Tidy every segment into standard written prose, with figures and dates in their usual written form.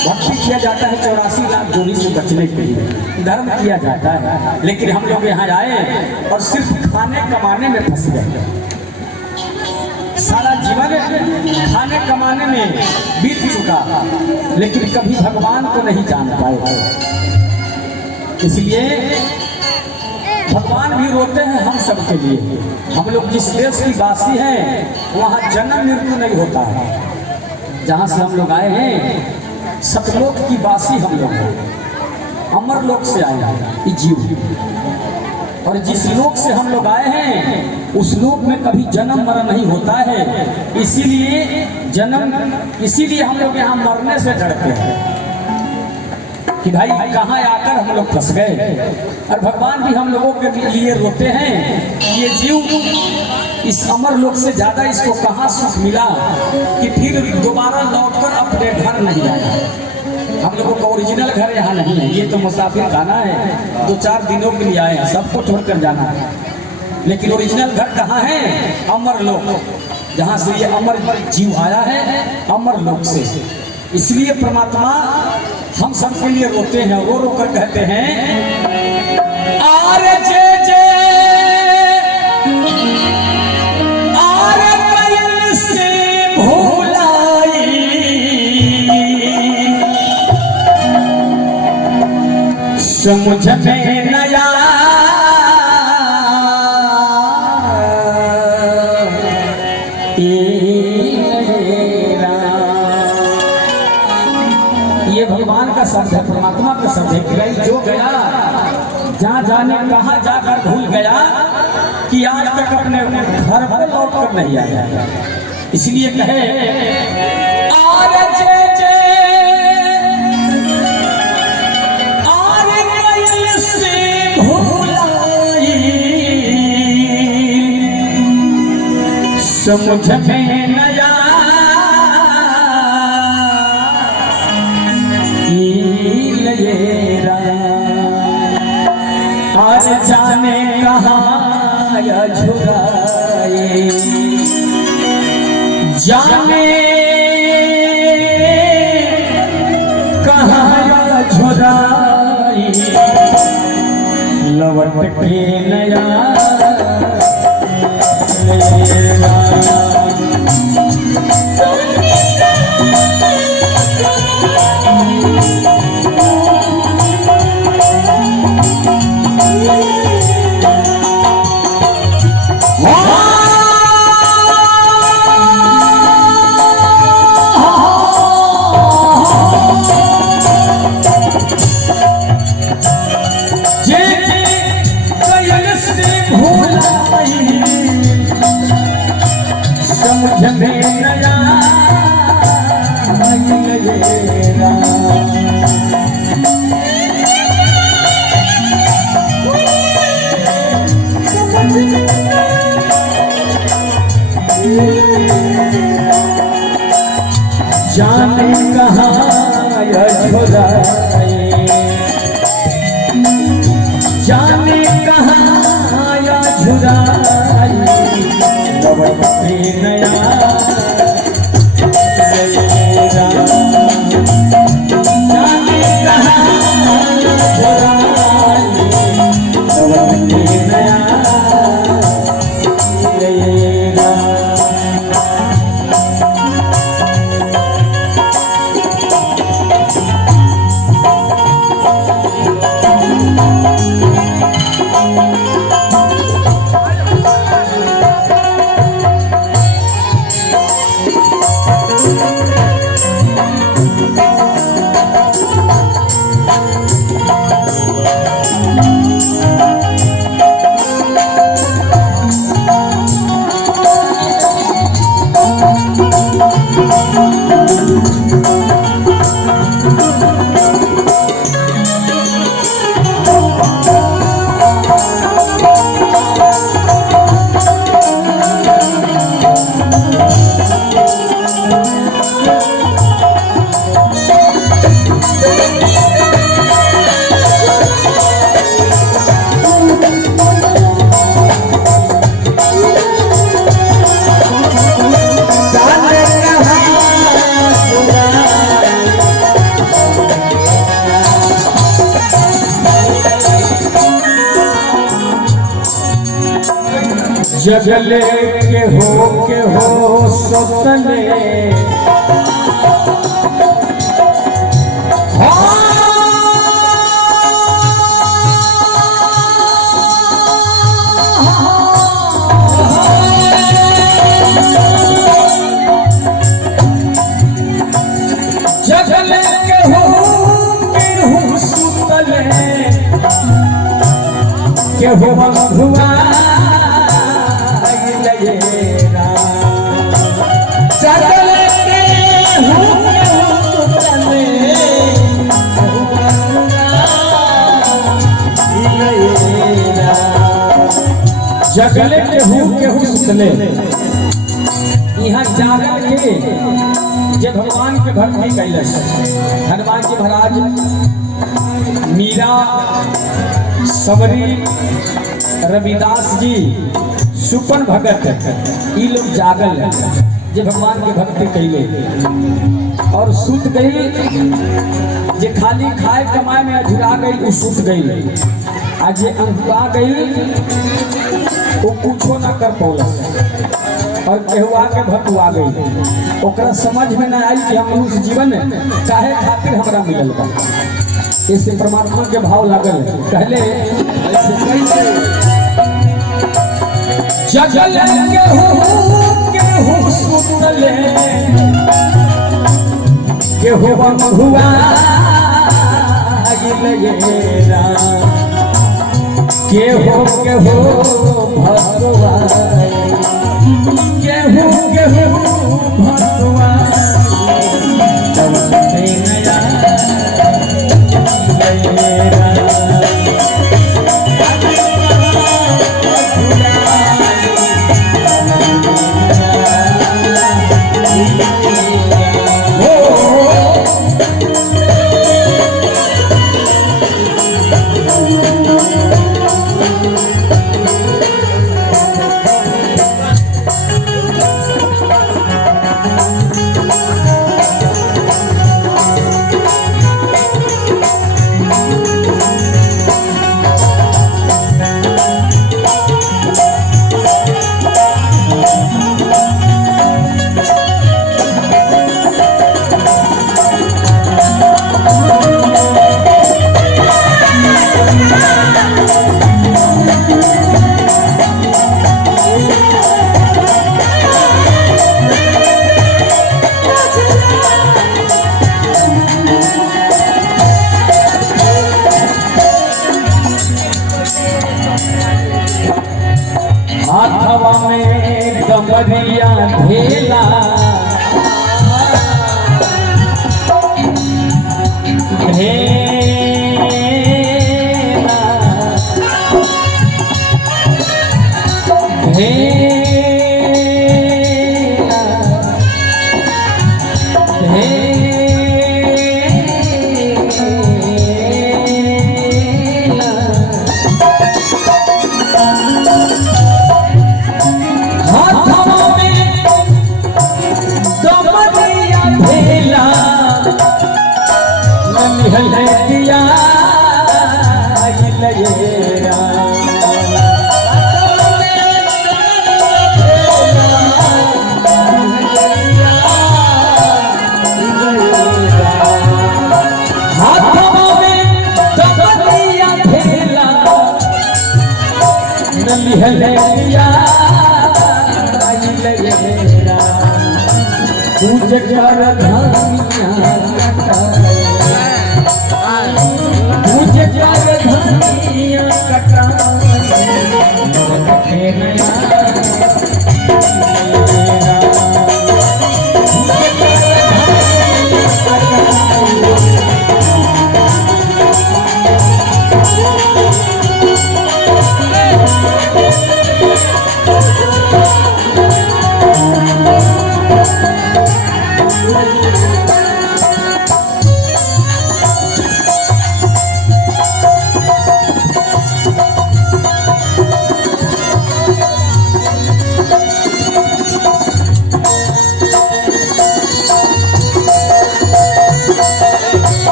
भक्ति किया जाता है 84 लाख जोड़ी से बचने के लिए, धर्म किया जाता है। लेकिन हम लोग यहाँ आए और सिर्फ खाने कमाने में फंस गए। सारा जीवन खाने कमाने में बीत चुका, लेकिन कभी भगवान को नहीं जान पाए। इसलिए भगवान भी रोते हैं हम सबके लिए। हम लोग जिस देश की वासी हैं वहाँ जन्म मृत्यु नहीं होता है। जहाँ से हम लोग आए हैं सतलोक की वासी हम लोग हैं, अमर लोक से आए हैं जीव। और जिस लोक से हम लोग आए हैं उस लोक में कभी जन्म मरण नहीं होता है। इसीलिए हम लोग यहाँ मरने से डरते हैं कि भाई कहाँ आकर हम लोग फंस गए। और भगवान भी हम लोगों के लिए रोते हैं, ये जीव इस अमर लोक से ज्यादा इसको कहाँ सुख मिला कि फिर दोबारा लौटकर अपने घर नहीं आया। हम लोगों का ओरिजिनल घर यहाँ नहीं है, ये तो मुसाफिर खाना है, 2-4 दिनों के लिए आए हैं, सबको छोड़कर जाना है। लेकिन ओरिजिनल घर कहाँ है? अमर लोक, जहाँ से ये अमर जीव आया है, अमर लोक से। इसलिए परमात्मा हम सबके लिए रोते हैं, रो रो कर कहते हैं आरे जे जे आरे कैल से भुलाई समझ में नया ये भगवान का शब्द है, परमात्मा का शब्द है कि भाई जो गया जहाँ जाने कहाँ जाकर भूल गया कि आज तक अपने घर पर लौट कर नहीं आया। इसलिए कहे आरे जे जे आरे कैल से भुलाई समझ में नया आज जाने कहाँ या झुराए, जाने कहाँ या झुराए लौट के नया समझ में नया जाने कहाँ या झुराए, जाने कहाँ या झुराए लौट के नया जाने कहाँ झुराए लौट के नया जगले के हो सतले जगले के हो सुतले के हो बंधुआ जगले के हूँ सुतले यहाँ जागल के जब भगवान के भक्ति कैलस हनुमान जी महाराज मीरा सबरी रविदास जी सुपन भगत ये लोग जागल जे भगवान के भक्ति कैले और सुत गई जे खाली खाए कमाए में अधूरा गई वो सुत गई आज ये अंकुआ गई वो कुछो ना कर पौलस और केहुआ के भटुआ गई ओकरा समझ में ना आई कि हम मनुष्य जीवन काहे खातिर हमरा मिलल बा इससे परमात्मा के भाव लागल पहले जगल के हो सुतले के हो बंधुआ लगेरा के हो भगवा के हो भगवा हाथवा में कमरिया भेला पूज कर धनिया पूज कर धनिया कटा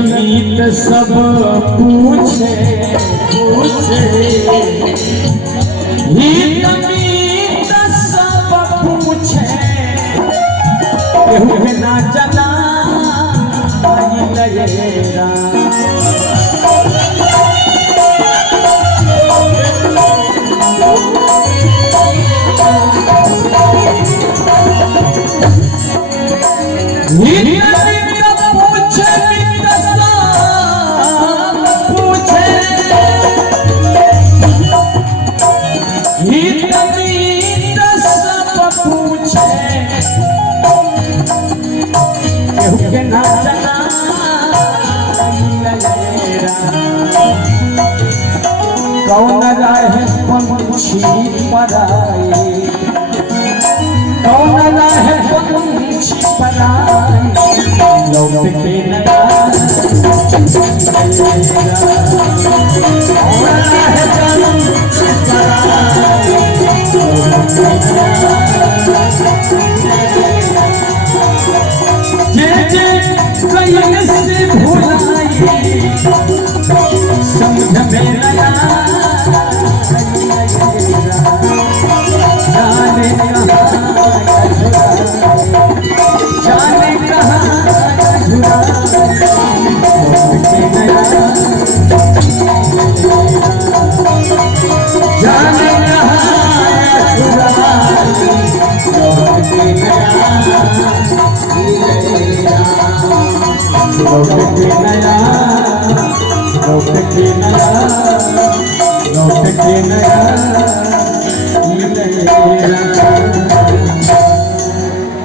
मीत सब पूछे हित मीत सब पूछे केहू के ना जना लयेरा कौन रहे पंछी पराए कौन रहे पंछी पराए लौट के नया कौन रहे पंछी पराए जे कहीं से भुलाई समझ में लगा जाने कहाँ झुरा जाने कहाँ झुरा लौट के नया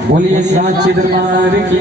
बोलिए साँचे दरबार की।